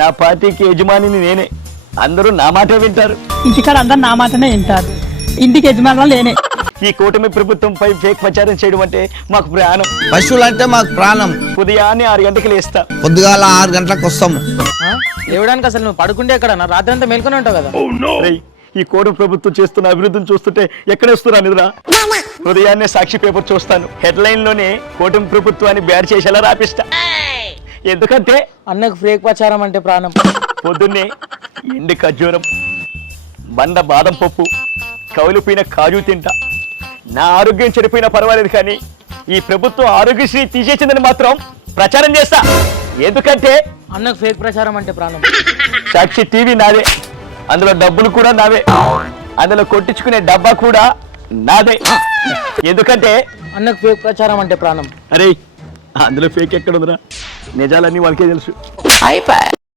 నా పార్టీకి యజమానిని నేనే, అందరూ నా మాటే వింటారు. ఇంటికాడ అందరు నా మాటనే వింటారు, ఇంటికి యజమానులు నేనే. ఈ కూటమి ప్రభుత్వంపై ఫేక్ ప్రచారం చేయడం అంటే మాకు ప్రాణం. పశువులు అంటే మాకు ప్రాణం. ఉదయాన్నే 6 గంటలకు లేస్తా, పొద్దుగాల 6 గంటలకు వస్తాము. లేవడానికి అసలు నువ్వు పడుకుంటే ఎక్కడ రాత్రి అంతా మేల్కొని ఉంటావు కదా. రేయ్, ఈ కూటమి ప్రభుత్వం చేస్తున్న అభివృద్ధిని చూస్తుంటే ఎక్కడేస్తున్నా నిద్ర. ఉదయాన్నే సాక్షి పేపర్ చూస్తాను, హెడ్లైన్ లోనే కూటమి ప్రభుత్వాన్ని బ్యాడ్ చేసేలా రాపిస్తా. ఎందుకంటే అన్నకు ఫేక్ ప్రచారం అంటే ప్రాణం. పొద్దున్నే ఎండి ఖర్జూరం, బండ బాదం పప్పు, కౌలిపోయిన కాజు తింటా. నా ఆరోగ్యం చెడిపోయినా పర్వాలేదు, కానీ ఈ ప్రభుత్వం ఆరోగ్యశ్రీ తీసేసిందని మాత్రం ప్రచారం చేస్తా. ఎందుకంటే అన్నకు ఫేక్ ప్రచారం అంటే ప్రాణం. సాక్షి టీవీ నాదే, అందులో డబ్బులు కూడా నావే, అందులో కొట్టించుకునే డబ్బా కూడా నాదే. ఎందుకంటే అన్నకు ఫేక్ ప్రచారం అంటే ప్రాణం. అరే, అందులో ఫేక్ ఎక్కడ ఉందిరా, నిజాలన్నీ వాళ్ళకే తెలుసు.